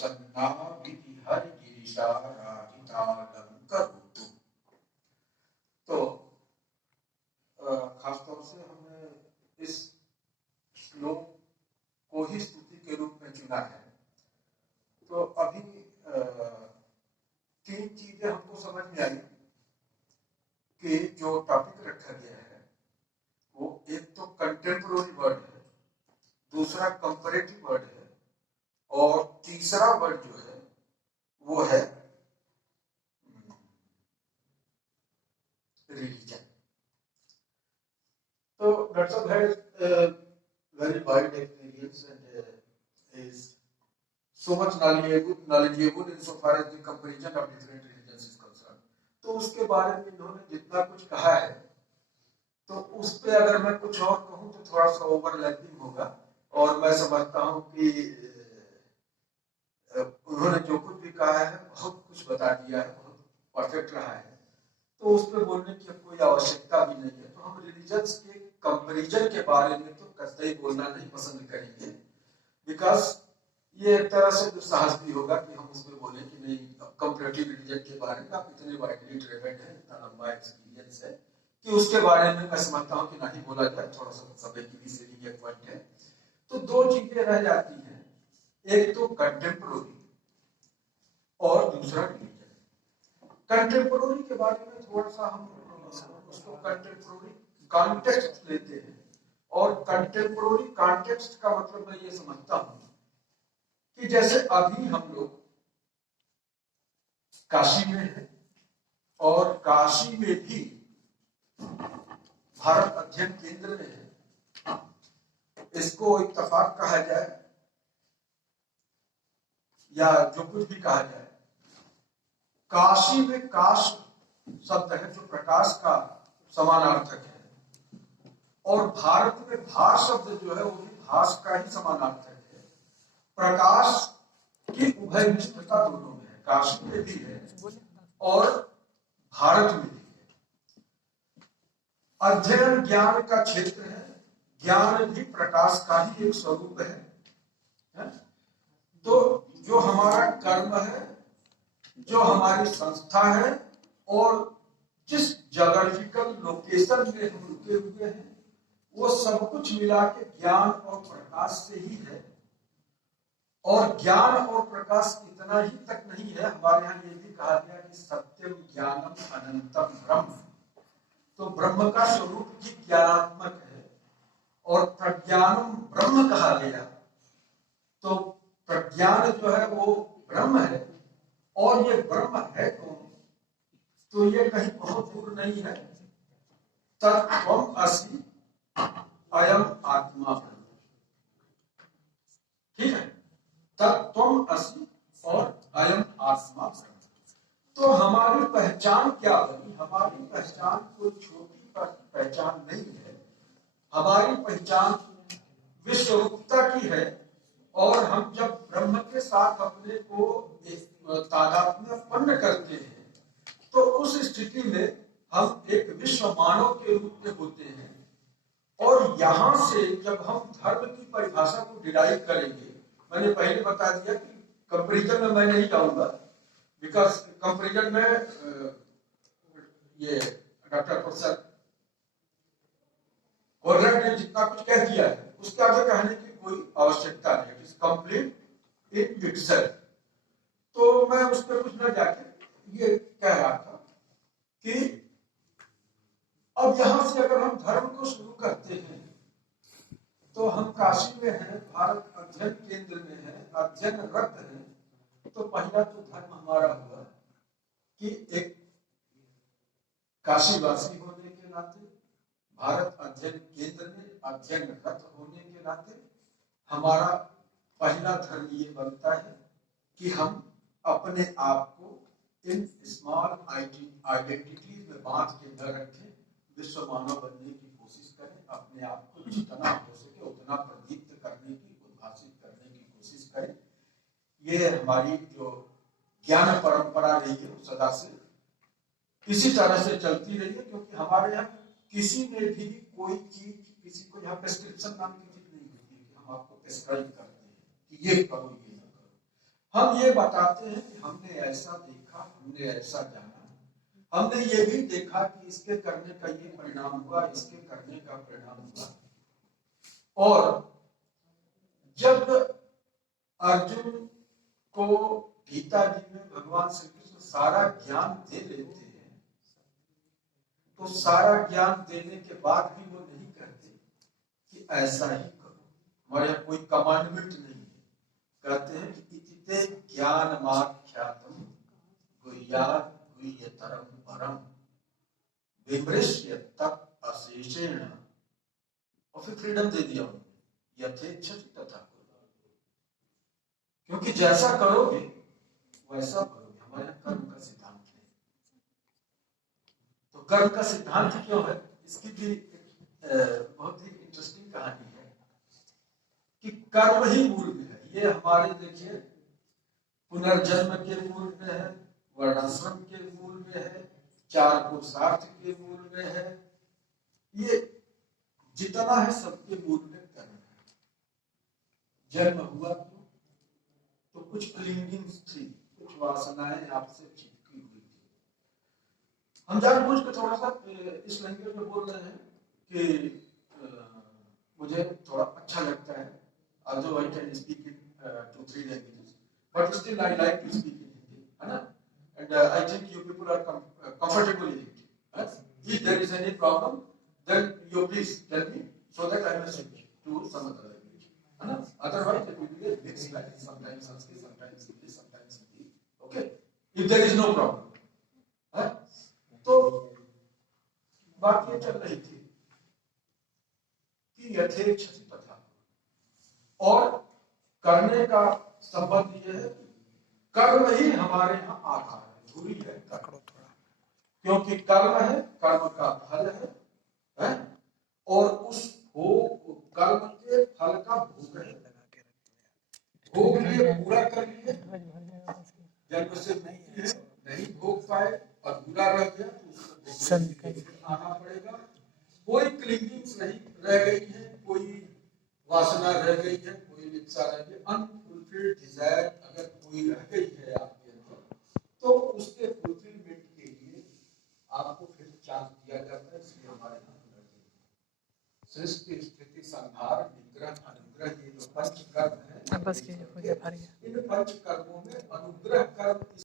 प्रसन्ना विधि हरि गिरिशा राहितालंकरोतु। तो खासतौर से हमने इस श्लोक को ही स्तुति के रूप में चुना है। तो अभी तीन चीजें हमको समझ में आई कि जो टॉपिक रखा गया है वो एक तो कंटेम्पोररी वर्ड है, दूसरा कंपैरेटिव वर्ड है, और तीसरा वर्ड जो है वो है रिलीजन। तो डॉक्टर साहब had very wide experience and is so much knowledgeable insofar as the comparison of different religions is concerned. तो उसके बारे में इन्होंने जितना कुछ कहा है तो उस पे अगर मैं कुछ और कहूँ तो थोड़ा सा ओवरलैपिंग होगा, और मैं समझता हूँ कि उन्होंने जो कुछ भी कहा है बहुत कुछ बता दिया है, बहुत परफेक्ट रहा है, तो उस पर बोलने की कोई आवश्यकता भी नहीं है। तो हम रिलीजन्स के कंपैरिजन के बारे में तो कतई बोलना नहीं पसंद करेंगे, बिकॉज ये एक तरह से दुस्साहस भी होगा कि हम उसमें बोले कि नहीं कंपैरेटिव रिलीजन के बारे में आप इतने वाइडली ट्रेवेड है, इतना लंबा एक्सपीरियंस है कि उसके बारे में मैं समझता हूँ कि नहीं बोला जाए, थोड़ा सा समय की भी सेविंग एक पॉइंट है। तो दो चीजें रह जाती हैं, एक तो कंटेम्पोररी और दूसरा रिलीजन। कंटेम्पोररी के बारे में थोड़ा सा हम उसको कंटेम्पोररी कॉन्टेक्स्ट लेते हैं, और कंटेम्पोररी कॉन्टेक्स्ट का मतलब मैं ये समझता हूं कि जैसे अभी हम लोग काशी में हैं और काशी में भी भारत अध्ययन केंद्र में है, इसको इत्तेफाक कहा जाए या जो कुछ भी कहा जाए, काशी में काश शब्द है जो प्रकाश का समानार्थक है, और भारत में भास शब्द जो है वो भी भास का ही समानार्थक है। प्रकाश की उभयनिष्ठता दोनों में है, काशी में भी है और भारत में भी है। अध्ययन ज्ञान का क्षेत्र है, ज्ञान भी प्रकाश का ही एक स्वरूप है। तो जो हमारा कर्म है, जो हमारी संस्था है, और जिस जोग्राफिकल लोकेशन में हम रुके हुए हैं, वो सब कुछ मिला के ज्ञान और प्रकाश से ही है। और ज्ञान और प्रकाश इतना ही तक नहीं है, हमारे यहाँ ये भी कहा गया कि सत्यम ज्ञानम अनंतम ब्रह्म। तो ब्रह्म का स्वरूप ही ज्ञानात्मक है, और प्रज्ञानम ब्रह्म कहा गया। तो प्रज्ञान जो है वो ब्रह्म है, और ये ब्रह्म है कौन? तो ये कहीं बहुत दूर नहीं है। तत्त्वम असि अयम आत्मा, ठीक है, तत्त्वम असि और अयम आत्मा। तो हमारी पहचान क्या बनी? हमारी पहचान कोई छोटी पहचान नहीं है, हमारी पहचान विश्वरूपता की है। और हम जब ब्रह्म के साथ अपने को तादात्म्यपन्न करते हैं तो उस स्थिति में हम एक विश्व मानव के रूप में होते हैं। और यहां से जब हम धर्म की परिभाषा को डिराइव करेंगे, मैंने पहले बता दिया कि कंपैरिजन में मैं नहीं जाऊंगा, बिकॉज कंपैरिजन में ये डॉक्टर प्रोफेसर कोलर ने जितना कुछ कह दिया है उसके आगे कहने की कोई आवश्यकता नहीं, it is complete in itself. तो मैं उस पर कुछ न जाके ये कह रहा था कि अब यहां से अगर हम धर्म को शुरू करते हैं तो हम काशी में हैं, भारत अध्ययन केंद्र में है, अध्ययनरत है। तो पहला तो धर्म हमारा हुआ कि एक काशीवासी होने के नाते, भारत अध्ययन केंद्र में अध्ययनरत होने के नाते हमारा पहला धर्म ये बनता है कि हम अपने आप को इन स्मॉल आइडेंटिटीज में बांट के न रखें, विश्व मानव बनने की कोशिश करें, अपने आप को जितना हो सके उतना प्रदीप्त करने की, उद्भासित करने की कोशिश करें। ये हमारी जो ज्ञान परंपरा रही है सदा से इसी तरह से चलती रही है, क्योंकि हमारे यहाँ किसी ने भी कोई चीज, किसी को यहाँ प्रेस्क्रिप्शन नाम की चीज नहीं होती है कि हम आपको प्रेस्क्राइब करते हैं कि ये करो ये ना करो। हम ये बताते हैं कि हमने ऐसा देखा, हमने ऐसा जाना, हमने ये भी देखा कि इसके करने का ये परिणाम हुआ, इसके करने का परिणाम हुआ। और जब अर्जुन को गीता जी में भगवान श्री कृष्ण सारा ज्ञान दे लेते हैं, तो सारा ज्ञान देने के बाद भी वो नहीं कहते कि ऐसा ही करो, हमारे यहाँ कोई कमांडमेंट नहीं है। कहते हैं कि इतिते ज्ञानमाख्यातम गुह्यात् गुह्यतरम परम विमृश्य तत् अशेषेण, और फिर फ्रीडम दे दिया उन्होंने, यथेच्छति तथा कुरु, क्योंकि जैसा करोगे वैसा करोगे। हमारे यहाँ कर्म का सिद्धांत है। तो कर्म का सिद्धांत क्यों है, इसकी भी बहुत ही इंटरेस्टिंग कहानी है कि कर्म ही मूल में है। ये हमारे देखिए पुनर्जन्म के मूल में है, वर्णाश्रम के मूल में है, 4 पुरुषार्थ के मूल में है, ये जितना है सबके मूल में कर्म है। जन्म हुआ तो कुछ क्लिंगिंग्स थी, कुछ वासनाएं आपसे चिपकी हुई थी। हम जानबूझ के थोड़ा सा इस लैंग्वेज में बोल रहे हैं कि मुझे थोड़ा अच्छा लगता है, although I can speak in 2-3 languages, but still I like to speak in Hindi, है ना? And I think you people are comfortable in it. If there is any problem, then you please tell me so that I may switch to some other language, है ना? Otherwise it will be a mixed bag, sometimes Sanskrit, sometimes English, sometimes Hindi. Okay? If there is no problem, है? तो बात ये चल रही थी कि यथेच्छति तथा, और करने का संबंध ये है कि कर्म ही हमारे यहाँ आधार है, धुरी है कर्म, क्योंकि कर्म है, कर्म का फल है? और उस भोग, कर्म के फल का भोग है, भोग लिए पूरा कर लिए, जन्म से मुक्ति है, नहीं भोग पाए और पूरा रह गया तो उसको आना पड़ेगा। कोई क्लिंगिंग्स नहीं रह गई है, कोई वासना रह गई है, कोई इच्छा रह गई, अनफुलफिल्ड डिजायर अगर कोई रह गई है आपके अंदर, तो उसके फुलफिलमेंट के लिए आपको फिर चांस दिया जाता है। इसलिए हमारे यहाँ सृष्टि स्थिति संहार निग्रह अनुग्रह, ये जो 5 कर्म है, इन 5 कर्मों में अनुग्रह कर्म